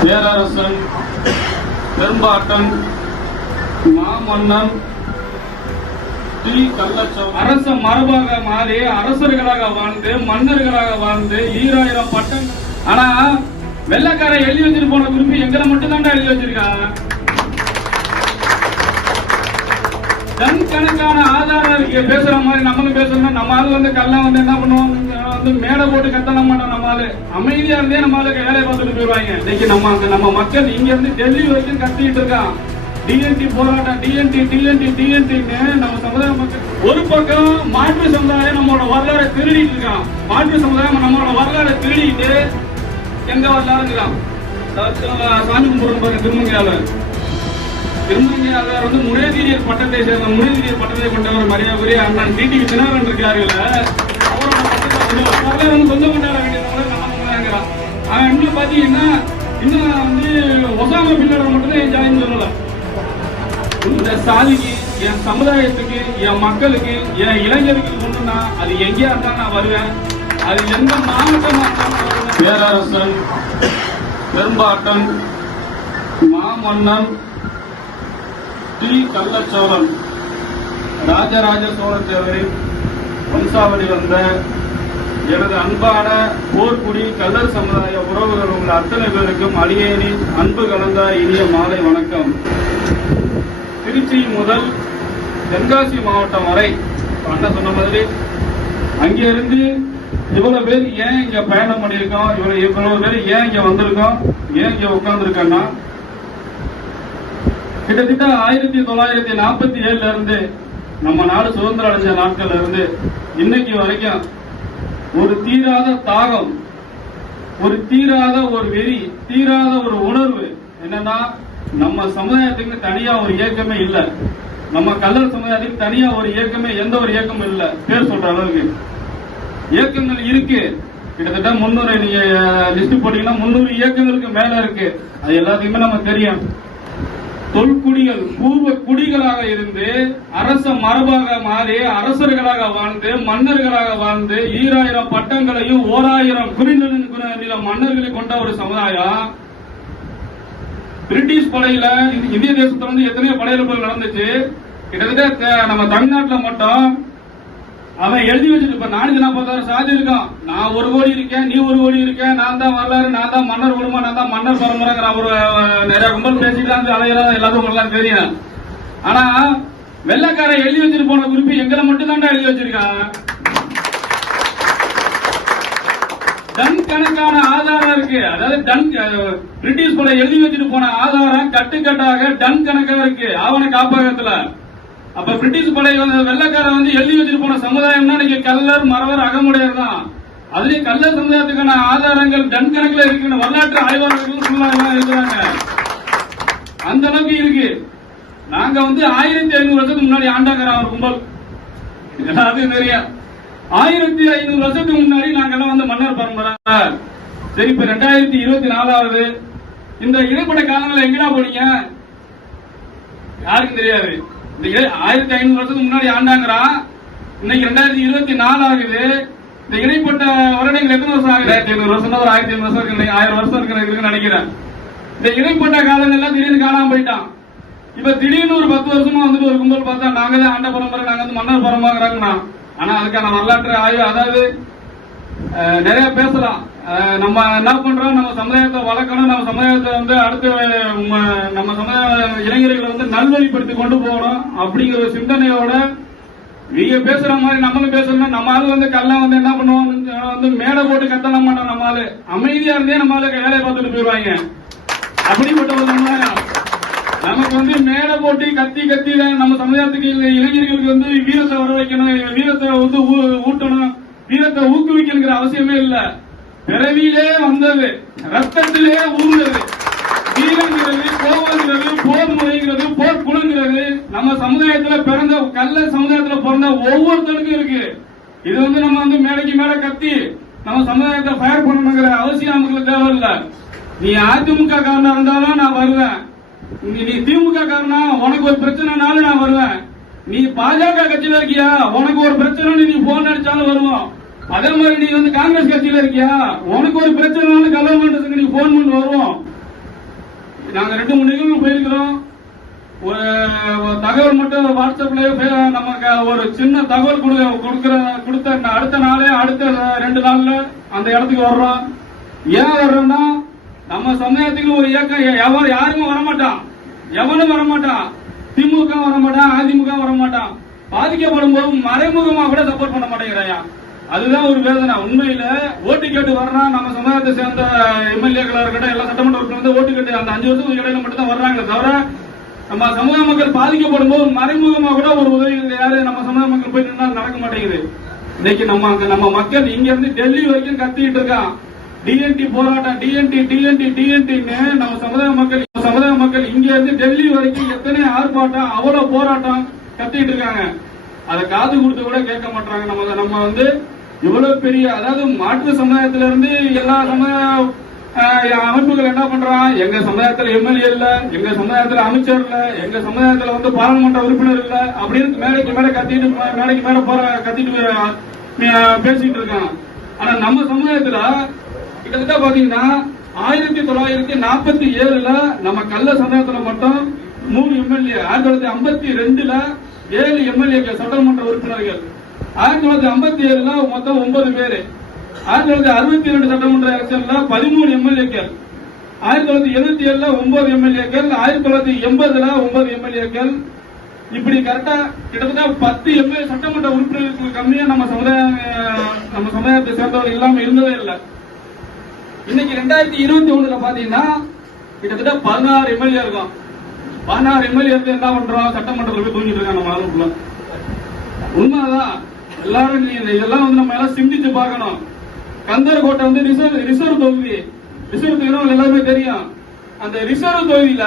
பேரரசன் பெரும்பாட்டன் மாமன்னன் அரச மரபாக மாறி அரசர்களாக வாழ்ந்து மன்னர்களாக வாழ்ந்து ஈராயிரம் பட்டம் ஆனா வெள்ளக்காரன் எழுதி வச்சிட்டு போன குறிப்பு எங்களை மட்டும் தான்டா எழுதி வச்சிருக்காங்க டன் கணக்கான ஆதாரம் இருக்கு பேசுற மாதிரி நம்மளும் பேசணும்னா நம்ம ஆளு வந்து கல்லாம் வந்து என்ன பண்ணுவோம்? வந்து மேடை போட்டு கத்தன மாட்டோம் நம்ம ஆளு அமைதியா இருந்தே நம்ம ஆளுக்கு வேலையை பார்த்துட்டு போயிடுவாங்க இன்னைக்கு நம்ம அந்த நம்ம மக்கள் இங்க இருந்து டெல்லி வரைக்கும் கத்திட்டு இருக்கான். டிஎன்டி போராட்டம் டிஎன்டி டிஎன்டி டிஎன்டின்னு நம்ம சமுதாய மக்கள் ஒரு பக்கம் மாற்று சமுதாயம் நம்மளோட வரலாறை திருடிட்டு இருக்கான். மாற்று சமுதாயம் நம்மளோட வரலாறை திருடிட்டு எங்க வரலாறுங்கிறான்? சாமி கும்பிடுறோம் பாருங்க திருமங்கையாளர் திருமங்கையாளர் வந்து முனைதீரியர் பட்டத்தை சேர்ந்த முனைதீரியர் பட்டத்தை கொண்டவர் மரியாதை அண்ணன் டிடி தினகரன் இருக்கார்கள் அவரோட வந்து சொந்த கொண்டாட வேண்டியவங்க நம்ம அவன் இன்னும் பாத்தீங்கன்னா இன்னும் நான் வந்து ஒசாம பின்னோட மட்டும்தான் என் ஜாயின் சொல்லல. இந்த சாதிக்கு என் சமுதாயத்துக்கு என் மக்களுக்கு என் இளைஞருக்கு கொண்டுனா அது எங்கேயா இருந்தா நான் வருவேன். அது எந்த மாவட்டமாக பேரரசன் பெரும்பாட்டன் மாமன்னன் டி. கள்ளச்சோழன் ராஜராஜ சோழ தேவரின் வம்சாவளி வந்த எனது அன்பான போர்க்குடி கல்லர் சமுதாய உறவுகள் உள்ள அத்தனை பேருக்கும் அடியேனின் அன்பு கலந்த இனிய மாலை வணக்கம். திருச்சி முதல் தென்காசி மாவட்டம் வரை அண்ணன் சொன்ன மாதிரி அங்கிருந்து இவ்வளவு பேர் ஏன் இங்க பயணம் பண்ணியிருக்கோம்? இவ்வளவு இவ்வளவு பேர் ஏன் இங்க வந்திருக்கோம்? ஏன் இங்க உட்கார்ந்துருக்கோம்னா கிட்டத்தட்ட ஆயிரத்தி தொள்ளாயிரத்தி நாற்பத்தி ஏழுல இருந்து நம்ம நாடு சுதந்திரம் அடைஞ்ச நாட்கள்ல இருந்து இன்னைக்கு வரைக்கும் ஒரு தீராத தாகம் ஒரு தீராத ஒரு வெறி தீராத ஒரு உணர்வு என்னன்னா நம்ம சமுதாயத்துக்கு தனியா ஒரு இயக்கமே இல்ல. நம்ம கல்லர் சமுதாயத்துக்கு தனியா ஒரு இயக்கமே எந்த ஒரு இயக்கமும் இல்ல. பேர் சொல்ற அளவுக்கு. இயக்கங்கள் இருக்கு. கிட்டத்தட்ட முன்னூறு நீங்க லிஸ்ட் போட்டீங்கன்னா முன்னூறு இயக்கங்களுக்கு மேல இருக்கு. அது எல்லாத்துக்குமே நம்ம தெரியும். தொல்குடிகள் பூர்வ குடிகளாக இருந்து அரச மரபாக மாறி அரசர்களாக வாழ்ந்து மன்னர்களாக வாழ்ந்து ஈராயிரம் பட்டங்களையும் ஓராயிரம் குறிநில மன்னர்களை கொண்ட ஒரு சமுதாயம். பிரிட்டிஷ் படையில இந்த- இந்திய தேசத்துல வந்து எத்தனையோ படையெடுப்புகள் நடந்துச்சு. கிட்டத்தட்ட நம்ம தமிழ்நாட்டுல மட்டும் அவன் எழுதி வச்சுட்டு இப்ப நாற்பது நாற்பதாயிரம் சாதி இருக்கான். நான் ஒரு கோடி இருக்கேன் நீ ஒரு கோடி இருக்கேன் நான் தான் வரலாறு நான் தான் மன்னர் குடும்பம் நான் தான் மன்னர் பரம்பரைங்கிற ஒரு நிறைய கும்பல் பேசிட்டு தான் அலையிறோம் உங்களுக்கு தெரியும். ஆனா வெள்ளக்காரன் எழுதி வச்சுட்டு போன குறிப்பு எங்களை மட்டும் தான்டா எழுதி வச்சிருக்கான். டன் கணக்கான ஆதாரம் இருக்கு. அதாவது டன் பிரிட்டிஷ் போல எழுதி வச்சுட்டு போன ஆதாரம் கட்டுக்கட்டாக டன் கணக்காக இருக்கு. ஆவண காப்பகத்துல. அப்ப பிரிட்டிஷ் படை வந்து வெள்ளக்காரன் வந்து எழுதி வச்சுட்டு போன சமுதாயம்னா நீங்க கல்லர் மறவர் அகமுடையர் தான் அதுலயும் கல்லர் சமுதாயத்துக்கான ஆதாரங்கள் டன் கணக்குல வரலாற்று ஆய்வாளர்களும் சமுதாயம் இருக்கிறாங்க. அந்த அளவுக்கு இருக்கு. நாங்க வந்து ஆயிரத்தி ஐநூறு வருஷத்துக்கு முன்னாடி ஆண்டாங்கிற ஒரு கும்பல். எல்லாத்துக்கும் தெரியும் ஆயிரத்தி ஐநூறு வருஷத்துக்கு முன்னாடி நாங்கெல்லாம் வந்து மன்னர் பரம்பரை. சரி இப்ப ரெண்டாயிரத்தி இருபத்தி நாலாவது. இந்த இடைப்பட்ட காலங்களில் எங்கடா போனீங்க? யாருக்கும் தெரியாது. ஆயிரத்தி ஐநூறு வருஷத்துக்கு முன்னாடி ஆண்டாங்கிறான் இன்னைக்கு ரெண்டாயிரத்தி இருபத்தி நாலு ஆகுது. இந்த இடைப்பட்ட வருடங்கள் எத்தனை வருஷம் ஆகுது? ஆயிரத்தி ஐநூறு வருஷம் ஒரு ஆயிரத்தி ஐநூறு வருஷம் இருக்கு ஆயிரம் வருஷம் இருக்கு இருக்குன்னு நினைக்கிறேன். இந்த இடைப்பட்ட காலங்கள்லாம் திடீர்னு காணாம போயிட்டான். இப்ப திடீர்னு ஒரு பத்து வருஷமா வந்துட்டு ஒரு கும்பல் பார்த்தா நாங்க தான் ஆண்ட பரம்பரை நாங்க வந்து மன்னர் பரம்பரைங்கிறாங்கண்ணா. ஆனா அதுக்கான வரலாற்று ஆய்வு அதாவது நிறைய பேசலாம். நம்ம என்ன பண்றோம்? நம்ம சமுதாயத்தை வளர்க்கணும். நம்ம சமுதாயத்தை வந்து அடுத்து நம்ம சமுதாய இளைஞர்களை வந்து நல்வழிப்படுத்தி கொண்டு போகணும் அப்படிங்கிற ஒரு சிந்தனையோட நீங்க பேசுற மாதிரி நம்மளும் பேசணும். நம்ம ஆளு வந்து கல்லாம் வந்து என்ன பண்ணுவோம் வந்து மேடை போட்டு கத்தன மாட்டோம் நம்ம ஆளு. அமைதியா இருந்தே நம்ம ஆளு வேலையை பார்த்துட்டு போயிடுவாங்க அப்படிப்பட்ட ஒரு சமுதாயம். நமக்கு வந்து மேல போட்டு கத்தி கத்தி தான் நம்ம சமுதாயத்துக்கு இளைஞர்களுக்கு வந்து வீரத்தை வர வைக்கணும் வீரத்தை வந்து ஊ- ஊட்டணும். வீரத்தை ஊக்குவிக்கணுங்கிற அவசியமே இல்ல. பிறவியிலே வந்தது ரத்தத்திலே ஊர்ந்தது வீரங்கிறது கோவங்கிறது போர் முறைங்கிறது போர் குணங்கிறது நம்ம சமுதாயத்துல பிறந்த கல்ல சமுதாயத்துல பிறந்த ஒவ்வொருத்தருக்கும் இருக்கு. இது வந்து நம்ம வந்து மேடைக்கு மேல கத்தி நம்ம சமுதாயத்தை ஃபயர் பண்ணணுங்கிற அவசியம் நமக்கு தேவையில்லை. நீ அதிமுக காரனா இருந்தாலும் நான் வருவேன். நீ நீ திமுக காரனா உனக்கு ஒரு பிரச்சனைனாலும் நான் வருவேன். நீ பாஜக கட்சியில இருக்கியா? உனக்கு ஒரு பிரச்சனை நீ போன் அடிச்சாலும் வருவோம். அதே மாதிரி நீ வந்து காங்கிரஸ் கட்சியில இருக்கியா? உனக்கு ஒரு பிரச்சனை கவர்மெண்ட்டுக்கு நீ போன் பண்ணி வருவோம். நாங்க ரெண்டு மூணு நிகழ்வு போயிருக்கிறோம். ஒரு தகவல் மட்டும் வாட்ஸ்அப்ல நமக்கு ஒரு சின்ன தகவல் கொடு கொடுத்த அடுத்த நாளே அடுத்த ரெண்டு நாள்ல அந்த இடத்துக்கு வர்றோம். ஏன் வர்றோம்னா நம்ம சமயத்துக்கு ஒரு இயக்கம் எ- யாருமே வரமாட்டான். எவனும் வரமாட்டான். திமுக வரமாட்டான் அதிமுக வரமாட்டான். பாதிக்கப்படும் போது மறைமுகமா கூட சப்போர்ட் பண்ண மாட்டேங்கிறாயா? அதுதான் ஒரு வேதனை. உண்மையில ஓட்டு கேட்டு வரணும் நம்ம சமுதாயத்தை சேர்ந்த எம்எல்ஏக்களா இருக்கட்டும் எல்லா சட்டமன்ற உறுப்பினர் ஓட்டு கேட்டு அந்த அஞ்சு வருஷத்துக்கு இடையில மட்டும் தான் வர்றாங்க தவிர நம்ம சமுதாய மக்கள் பாதிக்கப்படும் போது மறைமுகமா கூட ஒரு உதவி யாரு நம்ம சமுதாய மக்கள் போய் நின்னா நடக்க மாட்டேங்குது. இன்னைக்கு நம்ம அங்க நம்ம மக்கள் இங்க இருந்து டெல்லி வரைக்கும் கத்திக்கிட்டு இருக்கான். டிஎன்டி போராட்டம் டிஎன்டி டிஎன்டி டிஎன்டின்னு நம்ம சமுதாய மக்கள் சமுதாய மக்கள் இங்க இருந்து டெல்லி வரைக்கும் எத்தனை ஆர்ப்பாட்டம் அவ்வளவு போராட்டம் கத்திட்டு இருக்காங்க. அதை காது கொடுத்து கூட கேட்க மாட்டாங்க நம்ம நம்ம வந்து இவ்வளவு பெரிய அதாவது மாற்று சமுதாயத்தில இருந்து எல்லா சமுதாய அமைப்புகள் என்ன பண்றான்? எங்க சமுதாயத்துல எம்எல்ஏ இல்ல எங்க சமுதாயத்துல அமைச்சர் இல்ல எங்க சமுதாயத்துல வந்து பாராளுமன்ற உறுப்பினர் இல்ல அப்படின்னு மேடைக்கு மேல கத்திட்டு மேடைக்கு மேல போற கத்திட்டு பேசிட்டு இருக்கான். ஆனா நம்ம சமுதாயத்துல கிட்டத்தட்ட பாத்தீங்கன்னா ஆயிரத்தி தொள்ளாயிரத்தி நாற்பத்தி ஏழுல நம்ம கள்ள சமுதாயத்துல மட்டும் மூணு எம்எல்ஏ ஆயிரத்தி தொள்ளாயிரத்தி ஐம்பத்தி ரெண்டுல ஏழு எம்எல்ஏக்கள் சட்டமன்ற உறுப்பினர்கள். ஆயிரத்தி தொள்ளாயிரத்தி ஐம்பத்தி ஏழுல மொத்தம் ஒன்பது பேரு. ஆயிரத்தி தொள்ளாயிரத்தி அறுபத்தி ரெண்டு சட்டமன்ற எலெக்ஷன்ல பதிமூணு எம்எல்ஏக்கள். ஆயிரத்தி தொள்ளாயிரத்தி எழுபத்தி ஏழுல ஒன்பது எம்எல்ஏக்கள். ஆயிரத்தி தொள்ளாயிரத்தி எண்பதுல ஒன்பது எம்எல்ஏக்கள். இப்படி கரெக்டா கிட்டத்தட்ட பத்து எம்எல்ஏ சட்டமன்ற உறுப்பினர்களுக்கு கம்மியா நம்ம சமுதாய நம்ம சமுதாயத்தை சேர்ந்தவர் இல்லாம இருந்ததே இல்லை. இன்னைக்கு ரெண்டாயிரத்தி இருபத்தி ஒண்ணுல பாத்தீங்கன்னா கிட்டத்தட்ட பதினாறு எம்எல்ஏ இருக்கும். பதினாறு எம்எல்ஏ இருந்து என்ன பண்றோம்? சட்டமன்றத்தில் போய் தூங்கிட்டு இருக்காங்க நம்ம உண்மைதான். எல்லாரும் இதெல்லாம் வந்து நம்ம எல்லாம் சிந்திச்சு பார்க்கணும். கந்தர்கோட்டை வந்து ரிசர்வ் ரிசர்வ் தொகுதி ரிசர்வ் தொகுதி எல்லாருமே தெரியும். அந்த ரிசர்வ் தொகுதியில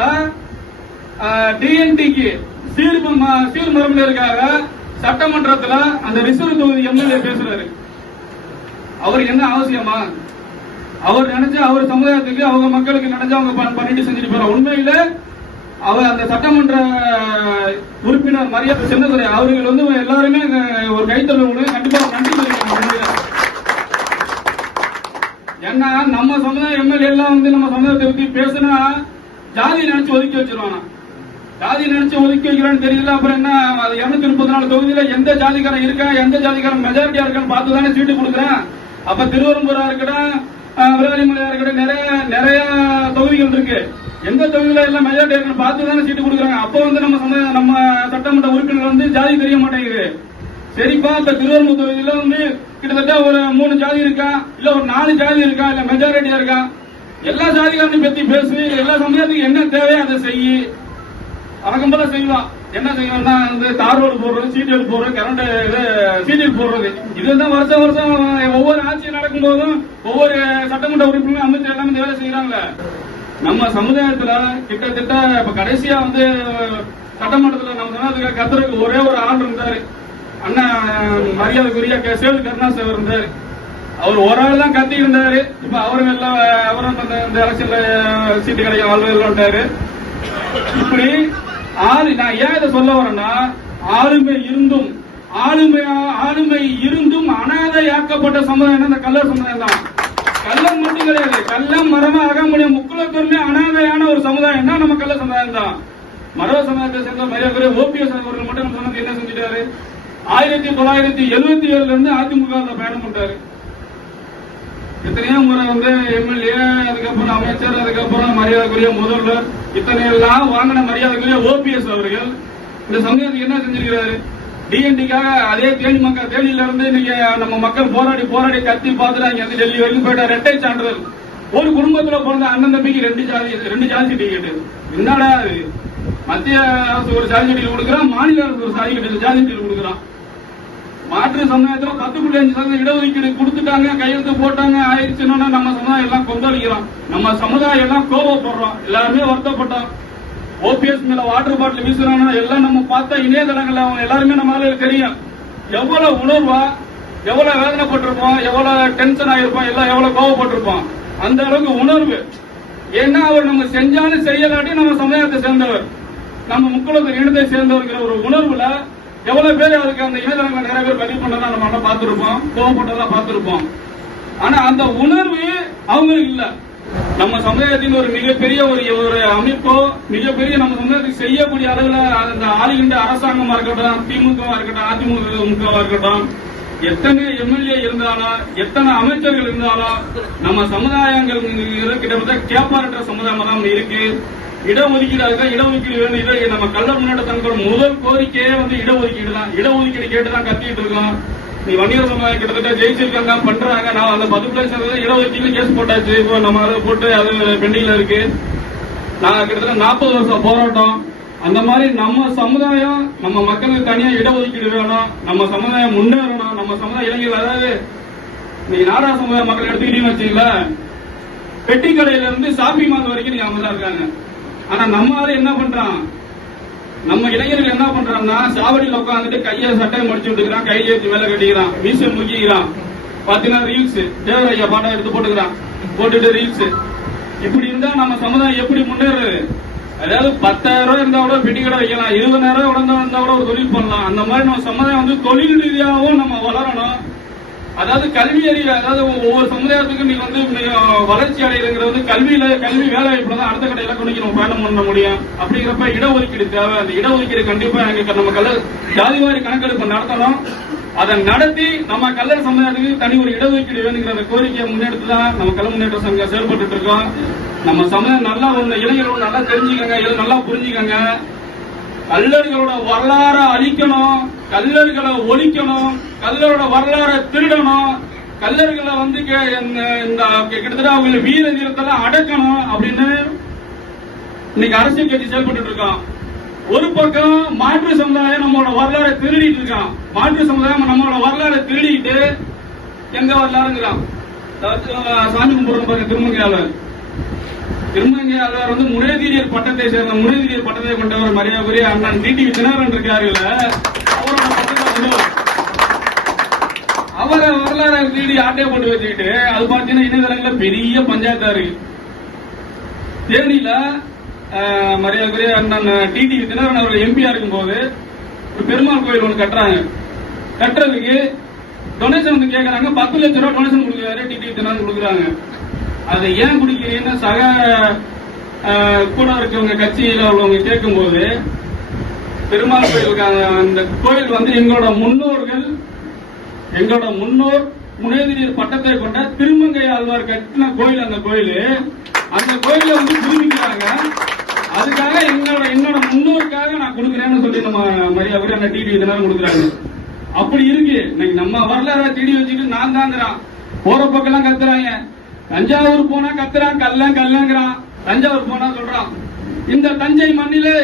டிஎன்டிக்கு சீர் ம- சீர் மரபினருக்காக சட்டமன்றத்துல அந்த ரிசர்வ் தொகுதி எம்எல்ஏ பேசுறாரு. அவருக்கு என்ன அவசியமா? அவர் நினைச்சு அவர் சமுதாயத்துக்கு அவங்க மக்களுக்கு நினைச்சு அவங்க பண்ணிட்டு செஞ்சுட்டு போறாங்க உண்மையில அவர் அந்த சட்டமன்ற உறுப்பினர் மரியாதை சின்னதுரை அவர்கள் வந்து எல்லாருமே ஒரு கைத்தொழில் மூலம் கண்டிப்பாக நன்றி ஏன்னா நம்ம சமுதாய எம்எல்ஏ எல்லாம் வந்து நம்ம சமுதாயத்தை பத்தி பேசுனா ஜாதி நினைச்சு ஒதுக்கி வச்சிருவானா? ஜாதி நினைச்சு ஒதுக்கி வைக்கிறான்னு தெரியல அப்புறம் என்ன அது இருநூத்தி முப்பத்தி நாலு தொகுதியில எந்த ஜாதிக்காரன் இருக்கா எந்த ஜாதிக்காரன் மெஜாரிட்டியா இருக்கான்னு பார்த்து தானே சீட்டு கொடுக்குறேன். அப்ப திருவரம்பூரா இருக்கட்டும் விராலிமலையா இருக்கட்டும் நிறைய நிறைய தொகுதிகள் இருக்கு. எந்த தொகுதியில எல்லாம் மெஜாரிட்டி இருக்குன்னு பார்த்து தானே சீட்டு கொடுக்குறாங்க. அப்போ வந்து நம்ம நம்ம சட்டமன்ற உறுப்பினர் வந்து ஜாதி தெரிய மாட்டேங்குது. சரிப்பா இப்ப திருவரம்பூர் தொகுதியில வந்து கிட்டத்தட்ட ஒரு மூணு ஜாதி இருக்கா? இல்ல ஒரு நாலு ஜாதி இருக்கா? இல்ல மெஜாரிட்டியா இருக்கா? எல்லா ஜாதிகாரனையும் பத்தி பேசு எல்லா சமுதாயத்துக்கு என்ன தேவையோ அதை செய்யி. வழக்கம் போல செய்வான் என்ன செய்வோம்னா வந்து தார் ரோடு போடுறது சீட்டியல் போடுறது கரண்ட் இது சீட்டியல் போடுறது. இதுதான் வருஷம் வருஷம் ஒவ்வொரு ஆட்சி நடக்கும் போதும் ஒவ்வொரு சட்டமன்ற உறுப்பினரும் அமைச்சர் எல்லாமே வேலை செய்யறாங்க நம்ம சமுதாயத்துல கிட்டத்தட்ட இப்ப கடைசியா வந்து சட்டமன்றத்துல நம்ம சமுதாயத்துக்கு கத்துறதுக்கு ஒரே ஒரு ஆள் இருந்தாரு. அண்ணன் மரியாதைக்குரிய கே- சேது கருணாஸ் இருந்தாரு. அவர் ஒரு ஆள் தான் கத்தி இருந்தாரு. இப்ப அவரும் எல்லாம் அவரும் இந்த எலெக்ஷன்ல சீட்டு கிடைக்க வாழ்வாரு இப்படி ஆளு நான் ஏன் இதை சொல்ல வரேன்னா ஆளுமை இருந்தும் ஆளுமை ஆளுமை இருந்தும் அனாதையாக்கப்பட்ட சமுதாயம் இந்த கல்லர் சமுதாயம் தான். கள்ளம் மட்டும் கிடையாது. கள்ளம் மரம அகமுடிய முக்குலத்தூர்மே அனாதையான ஒரு சமுதாயம் தான் நம்ம கள்ள சமுதாயம் தான். மரவ சமுதாயத்தை சேர்ந்த மரியாதை ஓபிஎஸ் அவர்கள் மட்டும் நம்ம சொன்னது என்ன செஞ்சிட்டாரு? ஆயிரத்தி தொள்ளாயிரத்தி எழுபத்தி ஏழுல இருந்து அதிமுக பயணம் பண்றாரு எத்தனையோ முறை வந்து எம்எல்ஏ அதுக்கப்புறம் அமைச்சர் அதுக்கப்புறம் மரியாதைக்குரிய முதல்வர் இத்தனை எல்லாம் வாங்கின மரியாதைக்குரிய ஓபிஎஸ் அவர்கள் இந்த சமுதாயத்துக்கு என்ன செஞ்சிருக்கிறாரு? டிஎன்டிக்காக அதே தேனி மக்கள் தேனியில இருந்து இன்னைக்கு நம்ம மக்கள் போராடி போராடி கத்தி பார்த்துட்டு அங்க டெல்லி வரைக்கும் போயிட்ட ரெட்டை சான்றிதழ். ஒரு குடும்பத்துல பிறந்த அண்ணன் தம்பிக்கு ரெண்டு ஜாதி ரெண்டு ஜாதி டிக்கெட் என்னடா அது மத்திய அரசு ஒரு ஜாதி டிக்கெட் கொடுக்குறான் மாநில அரசு ஒரு ஜாதி டிக்கெட் ஜாதி டிக்கெட் கொடுக்குறான். மாற்று சமுதாயத்துல பத்து புள்ளி அஞ்சு சதவீதம் இடஒதுக்கீடு கொடுத்துட்டாங்க கையெழுத்து போட்டாங்க ஆயிடுச்சுன்னா நம்ம சமுதாயம் எல்லாம் கொந்தளிக்கிறோம் நம்ம சமுதாயம் எல்லாம் கோபப்படுறோம் எல்லாருமே வருத்தப்பட்டோம் ஓபிஎஸ் மேல வாட்டர் பாட்டில் வீசுறாங்கன்னா எல்லாம் நம்ம பார்த்தா இணையதளங்கள்ல அவங்க எல்லாருமே நம்ம தெரியும். எவ்வளவு உணர்வா எவ்வளவு வேதனைப்பட்டிருப்போம் எவ்வளவு டென்ஷன் ஆகிருப்போம் எல்லாம் எவ்வளவு கோவப்பட்டிருப்போம். அந்த அளவுக்கு உணர்வு. ஏன்னா அவர் நம்ம செஞ்சாலும் செய்யலாட்டி நம்ம சமுதாயத்தை சேர்ந்தவர். நம்ம முக்குளத்து இனத்தை சேர்ந்தவர்கிற ஒரு உணர்வுல எவ்வளவு பேர் அதுக்கு அந்த இணையதளங்களை நிறைய பேர் பதிவு பண்ணதா நம்ம பார்த்திருப்போம் கோவப்பட்டதா பார்த்திருப்போம். ஆனா அந்த உணர்வு அவங்களுக்கு இல்லை. நம்ம சமுதாயத்தின் ஒரு மிகப்பெரிய ஒரு ஒரு அமைப்போ மிகப்பெரிய நம்ம சமுதாயத்துக்கு செய்யக்கூடிய அளவில் அந்த ஆளுகின்ற அரசாங்கமா இருக்கட்டும் திமுகவா இருக்கட்டும் அதிமுகவா இருக்கட்டும் எத்தனை எம்எல்ஏ இருந்தாலும் எத்தனை அமைச்சர்கள் இருந்தாலும் நம்ம சமுதாயங்கள் கிட்டத்தட்ட கேப்பாரற்ற சமுதாயமா தான் இருக்கு. இடஒதுக்கீடு அதுதான் இடஒதுக்கீடு வேணும். இதை நம்ம கள்ள முன்னாடி தங்களோட முதல் கோரிக்கையே வந்து இடஒதுக்கீடு தான். இடஒதுக்கீடு கேட்டு தான் கத்திட்டு இருக்கோம். நீ வன்னியர் சமுதாயம் கிட்டத்தட்ட ஜெயிச்சிருக்காங்க பண்றாங்க. நான் அந்த பத்து பிளஸ் இடஒதுக்கீடு கேஸ் போட்டாச்சு. இப்போ நம்ம அதை போட்டு அது பெண்டிங்ல இருக்கு. நான் கிட்டத்தட்ட நாற்பது வருஷம் போராட்டம். அந்த மாதிரி நம்ம சமுதாயம் நம்ம மக்களுக்கு தனியா இடஒதுக்கீடு வேணும் நம்ம சமுதாயம் முன்னேறணும். நம்ம சமுதாய இளைஞர்கள் அதாவது நீ நாடா சமுதாய மக்கள் எடுத்துக்கிட்டீங்கன்னு வச்சுக்கல பெட்டி கடையில இருந்து ஷாப்பிங் மால் வரைக்கும் நீங்க அமைதா இருக்காங்க. ஆனா நம்ம ஆளு என்ன பண்றான்? நம்ம இளைஞர்கள் என்ன பண்றாங்கன்னா சாவடியில் உட்காந்துட்டு கையை சட்டையை முடிச்சு விட்டுக்கிறான் கையை ஏற்றி மேல கட்டிக்கிறான் மீசை முக்கிக்கிறான் பாத்தீங்கன்னா ரீல்ஸ் தேவரையா பாடம் எடுத்து போட்டுக்கிறான். போட்டுட்டு ரீல்ஸ் இப்படி இருந்தா நம்ம சமுதாயம் எப்படி முன்னேறது? அதாவது பத்தாயிரம் ரூபாய் இருந்தா கூட பெட்டி கடை வைக்கலாம் இருபதாயிரம் ரூபாய் உடந்தா இருந்தா கூட ஒரு தொழில் பண்ணலாம். அந்த மாதிரி நம்ம சமுதாயம் வந்து தொழில் ரீதியாகவும் நம்ம வளரணும். அதாவது கல்வி அறிவு அதாவது ஒவ்வொரு சமுதாயத்துக்கும் நீங்க வந்து வளர்ச்சி அடைகிறங்கிறது வந்து கல்வியில கல்வி வேலை வாய்ப்புல தான் அடுத்த கடையில கொண்டு நம்ம பயணம் பண்ண முடியும். அப்படிங்கிறப்ப இடஒதுக்கீடு தேவை. அந்த இடஒதுக்கீடு கண்டிப்பா எங்க நம்ம கல்ல ஜாதிவாரி கணக்கெடுப்பு நடத்தணும். அதை நடத்தி நம்ம கல்லர் சமுதாயத்துக்கு தனி ஒரு இடஒதுக்கீடு வேணுங்கிற அந்த கோரிக்கையை முன்னெடுத்து தான் நம்ம கல்ல முன்னேற்ற சங்கம் செயல்பட்டு இருக்கோம். நம்ம சமுதாயம் நல்லா ஒண்ணு இளைஞர்கள் நல்லா தெரிஞ்சுக்கங்க நல்லா புரிஞ்சுக்கங்க. கல்லர்களோட வரலாற அழிக்கணும். கல்லர்களை ஒழிக்கணும் கல்லரோட வரலாறை திருடணும் கல்லர்களை வந்து கே- இந்த- இந்த கிட்டத்தட்ட அவங்க வீர தீரத்தெல்லாம் அடக்கணும் அப்படின்னு இன்னைக்கு அரசியல் கட்சி செயல்பட்டு இருக்கான். ஒரு பக்கம் மாற்று சமுதாயம் நம்மளோட வரலாறை திருடிட்டு இருக்கான். மாற்று சமுதாயம் நம்மளோட வரலாறை திருடிட்டு எங்க வரலாறுங்கிறான். அதாவது, சாமி கும்பிடுறோம் பாருங்க திருமங்கையாளர். திருமங்கையாளர் வந்து முனைதீரியர் பட்டத்தை சேர்ந்த முனைதீரியர் பட்டத்தை கொண்டவர் மரியாதைக்குரிய அண்ணன் டிடி தினகரன் இருக்காருல்ல. அவரை வரலாறு தேடி ஆட்டையை போட்டு வச்சுக்கிட்டு அது பார்த்தீங்கன்னா இணையதளங்கள பெரிய பஞ்சாயத்தா இருக்கு. தேனியில மரியாதைக்குரிய அண்ணன் டிடி தினகரன் அவர்கள் எம்பியா இருக்கும்போது ஒரு பெருமாள் கோயில் ஒன்று கட்டுறாங்க. கட்டுறதுக்கு டொனேஷன் வந்து கேட்கறாங்க பத்து லட்சம் ரூபா டொனேஷன் கொடுக்குறாரு டிடி தினகரன் கொடுக்குறாங்க. அதை ஏன் குடிக்கிறீங்கன்னு சக கூட இருக்கவங்க கட்சியில் உள்ளவங்க கேட்கும்போது பெருமாள் கோயிலுக்கு அந்த கோயில் வந்து எங்களோட முன்னோர்கள் எங்களோட முன்னோர் முனேதிரியர் பட்டத்தை கொண்ட திருமங்கை ஆழ்வார் கட்டின கோயில் அந்த கோயில். அந்த கோயில வந்து புதுப்பிக்கிறாங்க. அதுக்காக எங்களோட என்னோட முன்னோருக்காக நான் கொடுக்குறேன்னு சொல்லி நம்ம மரியாதை அந்த டிடி இதெல்லாம் கொடுக்குறாங்க. அப்படி இருக்கு. இன்னைக்கு நம்ம வரலாறு டிடி வச்சுட்டு நான் தாங்கிறான். போற பக்கம்லாம் கத்துறாங்க. தஞ்சாவூர் போனா கத்துறான் கல்ல கல்லங்கிறான் தஞ்சாவூர் போனா சொல்றான். இந்த தஞ்சை மண்ணிலே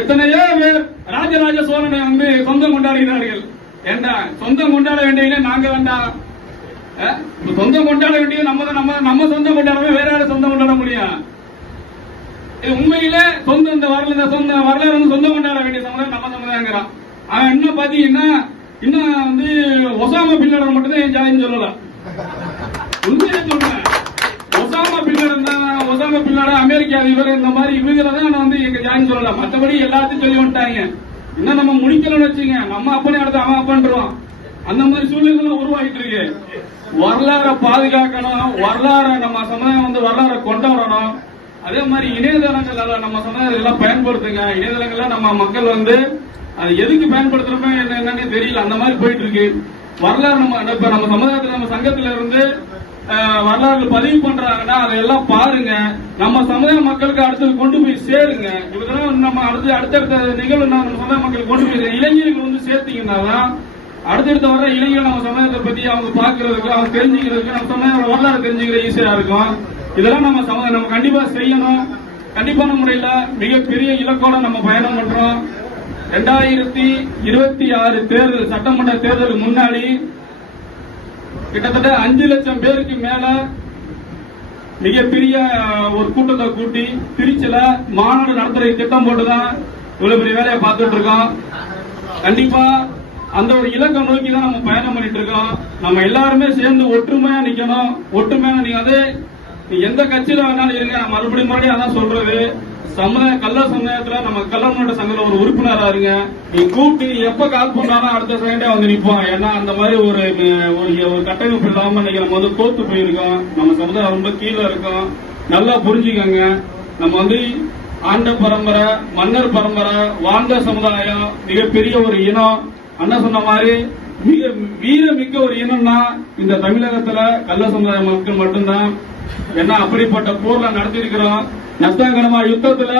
எத்தனையோ பேர் ராஜராஜ சோழனை வந்து சொந்தம் கொண்டாடுகிறார்கள். ஏண்டா சொந்தம் கொண்டாட வேண்டியது நாங்க வேண்டாம் சொந்தம் கொண்டாட வேண்டியது நம்ம தான் நம்ம நம்ம சொந்தம் கொண்டாடவே வேற யாரும் சொந்தம் கொண்டாட முடியும்? இது உண்மையில சொந்த இந்த வரல இந்த சொந்த வரலாறு வந்து சொந்தம் கொண்டாட வேண்டிய சமுதாயம் நம்ம சமுதாயங்கிறான். அவன் இன்னும் பாத்தீங்கன்னா இன்னும் வந்து ஒசாமா பின்னடர் மட்டும் தான் என் ஜாதின்னு சொல்லலாம் உண்மையை சொல்றேன். ஒசாமா பின்னடர் தான் ஒசாமா பின்னடர் அமெரிக்க அதிபர் இந்த மாதிரி இவங்களை தான் நான் வந்து எங்க ஜாதின்னு சொல்லலாம் மற்றபடி எல்லாத்தையும் சொல்லி வந்துட்டாங்க. இன்னும் நம்ம முடிக்கணும்னு வச்சுங்க நம்ம அப்பனே அடுத்து அவன் அப்பன்றோம் அந்த மாதிரி சூழ்நிலை உருவாகிட்டு இருக்கு வரலாறை பாதுகாக்கணும். வரலாறை நம்ம சமுதாயம் வந்து வரலாறை கொண்டாடணும் அதே மாதிரி இணையதளங்கள் நம்ம சமுதாயம் எல்லாம் பயன்படுத்துங்க. இணையதளங்கள்ல நம்ம மக்கள் வந்து அது எதுக்கு பயன்படுத்துறோமோ என்ன என்னன்னு தெரியல. அந்த மாதிரி போயிட்டு இருக்கு வரலாறு நம்ம இப்ப நம்ம சமுதாயத்துல நம்ம சங்கத்துல இருந்து வரலாறு பதிவு பண்றாங்கன்னா அதையெல்லாம் பாருங்க. நம்ம சமுதாய மக்களுக்கு அடுத்தது கொண்டு போய் சேருங்க. இதுக்கெல்லாம் நம்ம அடுத்து அடுத்தடுத்த நிகழ்வு நம்ம சமுதாய மக்களுக்கு கொண்டு போய் இளைஞர்கள் வந்து சேர்த்தீங்கன்னா தான் அடுத்தடுத்த வர இளைஞர்கள் நம்ம சமுதாயத்தை பத்தி அவங்க பாக்குறதுக்கு அவங்க தெரிஞ்சுக்கிறதுக்கு நம்ம சமுதாய வரலாறு தெரிஞ்சுக்கிற ஈஸியா இருக்கும். இதெல்லாம் நம்ம சமுதாயம் நம்ம கண்டிப்பா செய்யணும். கண்டிப்பான முறையில மிகப்பெரிய இலக்கோட நம்ம பயணம் பண்றோம். ரெண்டாயிரத்தி இருபத்தி ஆறு தேர்தல் சட்டமன்ற தேர்தலுக்கு முன்னாடி கிட்டத்தட்ட அஞ்சு லட்சம் பேருக்கு மேல மிகப்பெரிய ஒரு கூட்டத்தை கூட்டி திருச்சியில மாநாடு நடத்துற திட்டம் போட்டுதான் இவ்வளவு பெரிய வேலையை பார்த்துட்டு இருக்கோம். கண்டிப்பா அந்த ஒரு இலக்கம் நோக்கி தான் நம்ம பயணம் பண்ணிட்டு இருக்கோம். நம்ம எல்லாருமே சேர்ந்து ஒற்றுமையா நிக்கணும். ஒற்றுமையா நீங்க அது எந்த கட்சியில வேணாலும் இருங்க. மறுபடியும் மறுபடியும் அதான் சொல்றது. சமுதாய கல்ல சமுதாயத்துல நம்ம கல்லமோட சங்கத்துல ஒரு உறுப்பினரா இருங்க. நீ கூப்பிட்டு எப்ப கால் பண்ணாலும் அடுத்த செகண்டே வந்து நிப்பான் ஏன்னா அந்த மாதிரி ஒரு ஒரு கட்டமைப்பு இல்லாம இன்னைக்கு நம்ம வந்து தோத்து போயிருக்கோம். நம்ம சமுதாயம் ரொம்ப கீழே இருக்கோம். நல்லா புரிஞ்சுக்கோங்க. நம்ம வந்து ஆண்ட பரம்பரை மன்னர் பரம்பரை வாழ்ந்த சமுதாயம் மிகப்பெரிய ஒரு இனம். அண்ணன் சொன்ன மாதிரி மிக வீரமிக்க ஒரு இனம்னா இந்த தமிழகத்துல கள்ள சமுதாய மக்கள் மட்டும்தான். ஏன்னா அப்படிப்பட்ட போர்ல நடத்திருக்கிறோம் நஷ்டங்கரமா யுத்தத்துல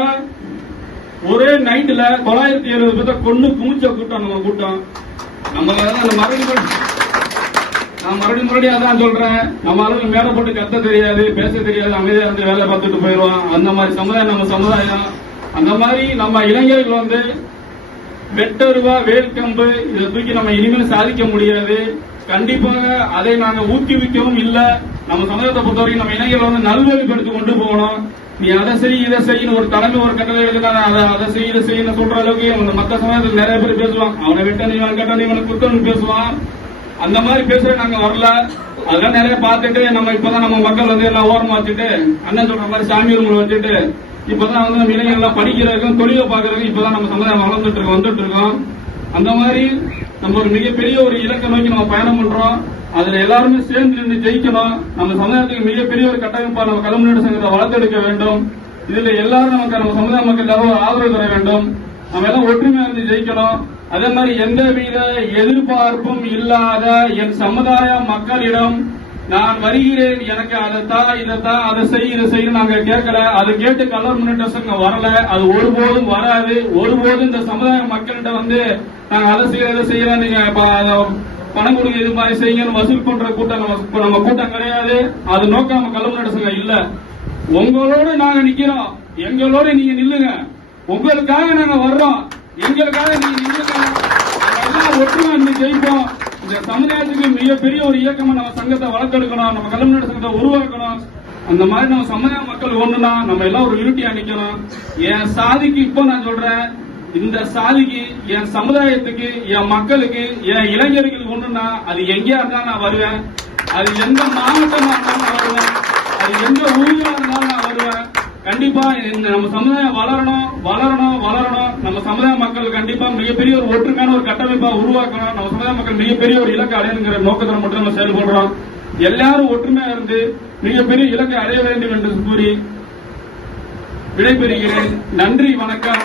ஒரே நைட்ல தொள்ளாயிரத்தி எழுபது பேர்த்த கொண்டு குமிச்ச கூட்டம் நம்ம கூட்டம். நம்ம அந்த மறுபடியும் நான் மறுபடியும் மறுபடியும் அதான் சொல்றேன். நம்ம அளவுக்கு மேல போட்டு கத்த தெரியாது பேச தெரியாது அமைதியா இருந்து வேலை பார்த்துட்டு போயிடுவோம் அந்த மாதிரி சமுதாயம் நம்ம சமுதாயம். அந்த மாதிரி நம்ம இளைஞர்கள் வந்து வெட்டருவா வேல்கம்பு இதை தூக்கி நம்ம இனிமேல் சாதிக்க முடியாது. கண்டிப்பாக அதை நாங்க ஊக்குவிக்கவும் இல்ல. நம்ம சமுதாயத்தை பொறுத்தவரைக்கும் நம்ம இளைஞர்கள் வந்து நல்வழிப்படுத்தி கொண்டு போகணும். நீ அதை செய் இதை செய்யணும் ஒரு தலைமை ஒரு கட்டளை எழுதுனா அதை அதை செய் இதை செய்யணும் சொல்ற அளவுக்கு அந்த மத்த சமயத்தில் நிறைய பேர் பேசுவான். அவனை விட்ட நீ இவன் கேட்ட நீ இவனை பேசுவான். அந்த மாதிரி பேசுற நாங்க வரல. அதெல்லாம் நிறைய பார்த்துட்டு நம்ம இப்பதான் நம்ம மக்கள் வந்து எல்லாம் ஓரமா வச்சுட்டு அண்ணன் சொல்ற மாதிரி சாமி ரூம்ல வச்சுட்டு இப்பதான் வந்து நம்ம இளைஞர்கள் படிக்கிறதுக்கும் தொழிலை பாக்குறதுக்கும் இப்பதான் நம்ம சமுதாயம் வளர்ந்துட்டு இருக்கோம் வந்துட்டு இருக்கோம். அந்த மாதிரி நம்ம ஒரு மிகப்பெரிய ஒரு இலக்கை நோக்கி நம்ம பயணம் பண்றோம். அதுல எல்லாருமே சேர்ந்து நின்று ஜெயிக்கணும். நம்ம சமுதாயத்துக்கு மிகப்பெரிய ஒரு கட்டமைப்பா நம்ம கலமுன்னேற்ற சங்கத்தை வளர்த்தெடுக்க வேண்டும். இதுல எல்லாரும் நமக்கு நம்ம சமுதாய மக்கள் எல்லாரும் ஆதரவு தர வேண்டும். நம்ம எல்லாம் ஒற்றுமையா இருந்து ஜெயிக்கணும். அதே மாதிரி எந்தவித எதிர்பார்ப்பும் இல்லாத என் சமுதாய மக்களிடம் நான் வருகிறேன். எனக்கு அதைத்தா இதைத்தான் அதை செய் இதை செய்ய நாங்க கேட்கல. அதை கேட்டு கலர் முன்னேற்ற சங்கம் வரல. அது ஒருபோதும் வராது. ஒருபோதும் இந்த சமுதாய மக்கள்கிட்ட வந்து நாங்க அதை செய்ய இதை செய்யறோம் நீங்க பணம் கொடுக்க இது மாதிரி செய்யுங்கன்னு வசூல் பண்ற கூட்டம் நம்ம நம்ம கூட்டம் கிடையாது. அது நோக்கம் நம்ம கலர் முன்னேற்ற இல்ல. உங்களோட நாங்க நிக்கிறோம். எங்களோட நீங்க நில்லுங்க. உங்களுக்காக நாங்க வர்றோம். எங்களுக்காக நீங்க நில்லுங்க. ஒற்றுமை ஜெயிப்போம். இந்த சமுதாயத்துக்கு மிகப்பெரிய ஒரு இயக்கமா நம்ம சங்கத்தை வளர்த்தெடுக்கணும். நம்ம கலவு சங்கத்தை உருவாக்கணும். அந்த மாதிரி நம்ம சமுதாய மக்கள் ஒண்ணுனா நம்ம எல்லாம் ஒரு யூனிட்டியா நிக்கணும். என் சாதிக்கு இப்போ நான் சொல்றேன். இந்த சாதிக்கு என் சமுதாயத்துக்கு என் மக்களுக்கு என் இளைஞர்களுக்கு ஒண்ணுனா அது எங்கேயா இருந்தாலும் நான் வருவேன். அது எந்த மாவட்டமா இருந்தாலும் நான் வருவேன். அது எந்த ஊர்ல இருந்தாலும் நான் வருவேன். கண்டிப்பா நம்ம சமுதாயம் வளரணும் வளரணும் வளரணும். நம்ம சமுதாய மக்கள் கண்டிப்பா மிகப்பெரிய ஒரு ஒற்றுமையான ஒரு கட்டமைப்பா உருவாக்கணும். நம்ம சமுதாய மக்கள் மிகப்பெரிய ஒரு இலக்கு அடையணுங்கிற நோக்கத்தில் மட்டும் நம்ம செயல்படுறோம். எல்லாரும் ஒற்றுமையா இருந்து மிகப்பெரிய இலக்கை அடைய வேண்டும் என்று கூறி விடைபெறுகிறேன். நன்றி வணக்கம்.